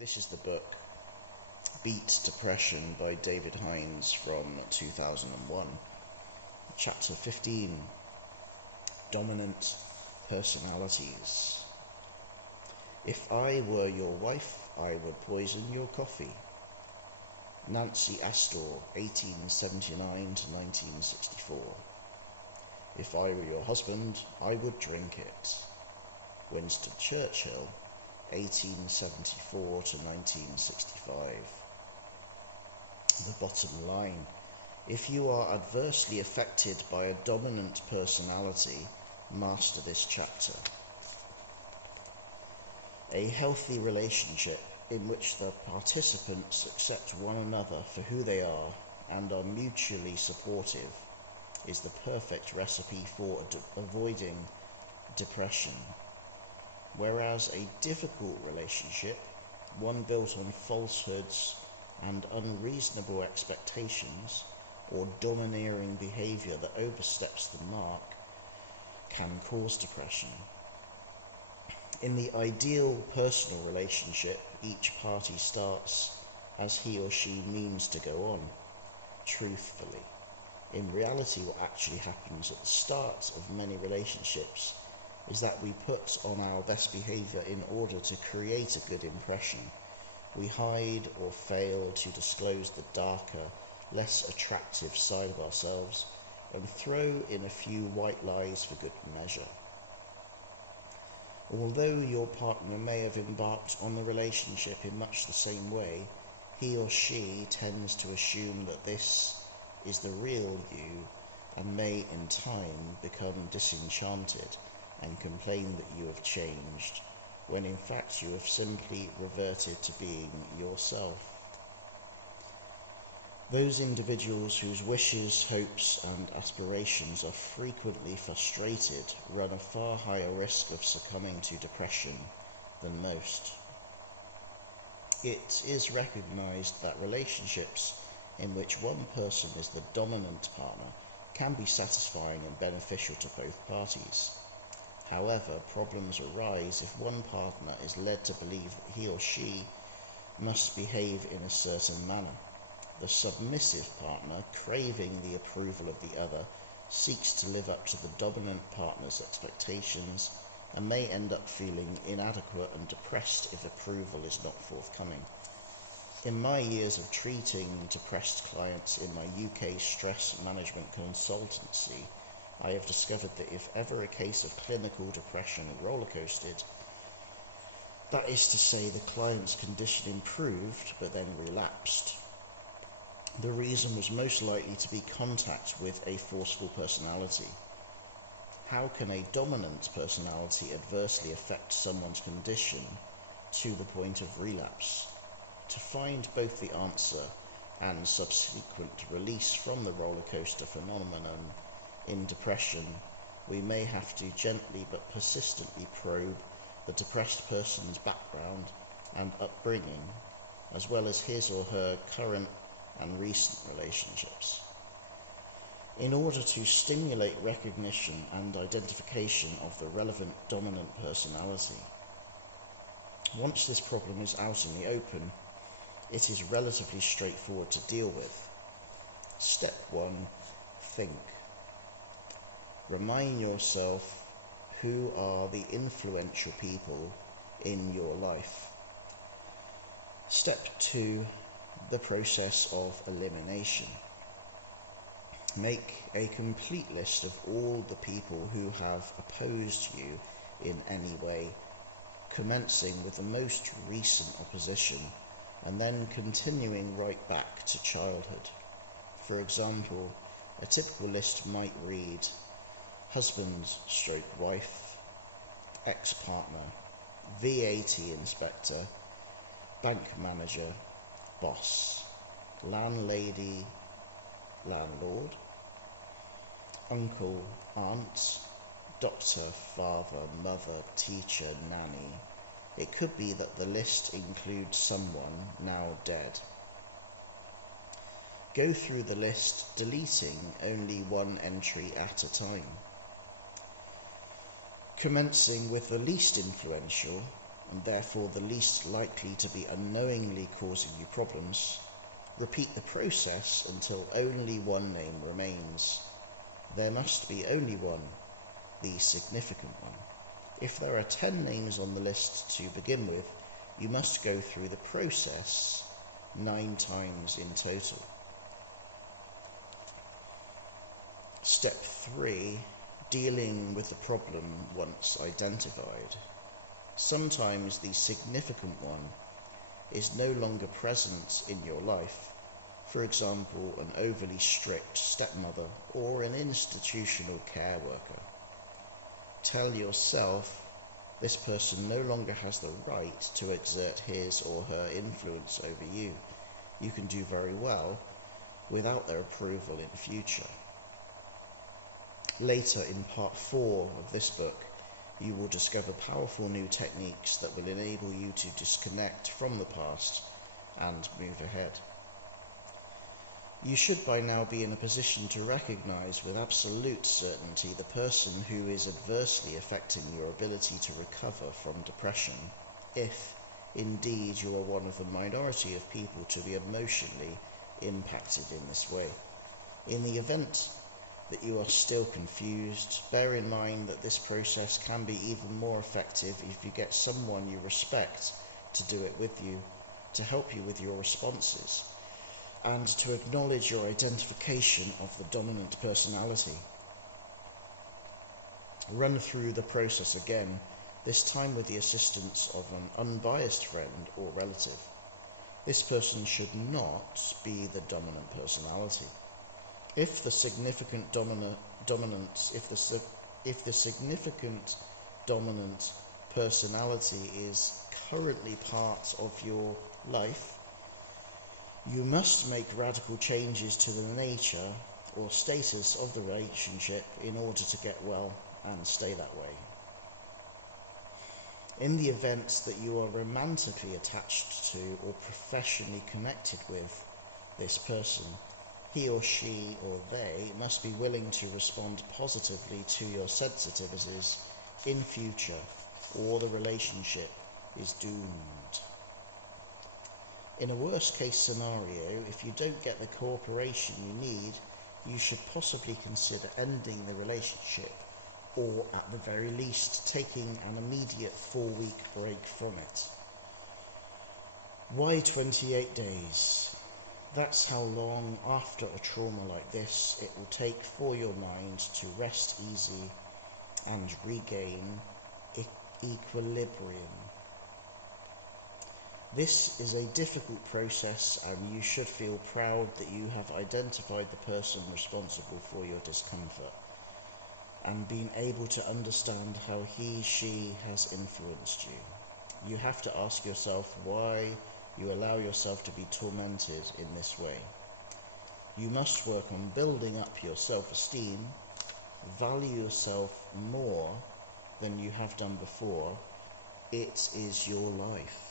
This is the book Beat Depression by David Hinds from 2001. Chapter 15, Dominant Personalities. If I were your wife, I would poison your coffee. Nancy Astor, 1879 to 1964. If I were your husband, I would drink it. Winston Churchill, 1874 to 1965. The bottom line: if you are adversely affected by a dominant personality, master this chapter. A healthy relationship in which the participants accept one another for who they are and are mutually supportive is the perfect recipe for avoiding depression. Whereas a difficult relationship, one built on falsehoods and unreasonable expectations, or domineering behavior that oversteps the mark, can cause depression. In the ideal personal relationship, each party starts as he or she means to go on, truthfully. In reality, what actually happens at the start of many relationships is that we put on our best behavior in order to create a good impression. We hide or fail to disclose the darker, less attractive side of ourselves and throw in a few white lies for good measure. Although your partner may have embarked on the relationship in much the same way, he or she tends to assume that this is the real you and may in time become disenchanted and complain that you have changed, when in fact you have simply reverted to being yourself. Those individuals whose wishes, hopes and aspirations are frequently frustrated run a far higher risk of succumbing to depression than most. It is recognized that relationships in which one person is the dominant partner can be satisfying and beneficial to both parties. However, problems arise if one partner is led to believe that he or she must behave in a certain manner. The submissive partner, craving the approval of the other, seeks to live up to the dominant partner's expectations and may end up feeling inadequate and depressed if approval is not forthcoming. In my years of treating depressed clients in my UK stress management consultancy, I have discovered that if ever a case of clinical depression rollercoasted, that is to say the client's condition improved but then relapsed, the reason was most likely to be contact with a forceful personality. How can a dominant personality adversely affect someone's condition to the point of relapse? To find both the answer and subsequent release from the rollercoaster phenomenon in depression, we may have to gently but persistently probe the depressed person's background and upbringing, as well as his or her current and recent relationships, in order to stimulate recognition and identification of the relevant dominant personality. Once this problem is out in the open, it is relatively straightforward to deal with. Step 1. Think. Remind yourself who are the influential people in your life. Step 2. The process of elimination. Make a complete list of all the people who have opposed you in any way, commencing with the most recent opposition and then continuing right back to childhood. For example, a typical list might read: husband/wife, ex-partner, VAT inspector, bank manager, boss, landlady, landlord, uncle, aunt, doctor, father, mother, teacher, nanny. It could be that the list includes someone now dead. Go through the list, deleting only one entry at a time. Commencing with the least influential, and therefore the least likely to be unknowingly causing you problems, repeat the process until only one name remains. There must be only one, the significant one. If there are 10 names on the list to begin with, you must go through the process 9 times in total. Step 3. Dealing with the problem once identified. Sometimes the significant one is no longer present in your life. For example, an overly strict stepmother or an institutional care worker. Tell yourself this person no longer has the right to exert his or her influence over you. You can do very well without their approval in future. Later in part 4 of this book, you will discover powerful new techniques that will enable you to disconnect from the past and move ahead. You should by now be in a position to recognize with absolute certainty the person who is adversely affecting your ability to recover from depression, if indeed you are one of the minority of people to be emotionally impacted in this way. In the event that you are still confused, bear in mind that this process can be even more effective if you get someone you respect to do it with you, to help you with your responses, and to acknowledge your identification of the dominant personality. Run through the process again, this time with the assistance of an unbiased friend or relative. This person should not be the dominant personality. If the significant significant dominant personality is currently part of your life, you must make radical changes to the nature or status of the relationship in order to get well and stay that way. In the event that you are romantically attached to or professionally connected with this person, he or she or they must be willing to respond positively to your sensitivities in future, or the relationship is doomed. In a worst case scenario, if you don't get the cooperation you need, you should possibly consider ending the relationship, or at the very least taking an immediate 4-week break from it. Why 28 days? That's how long after a trauma like this it will take for your mind to rest easy and regain equilibrium. This is a difficult process, and you should feel proud that you have identified the person responsible for your discomfort and been able to understand how he/she has influenced you. You have to ask yourself why you allow yourself to be tormented in this way. You must work on building up your self-esteem, value yourself more than you have done before. It is your life.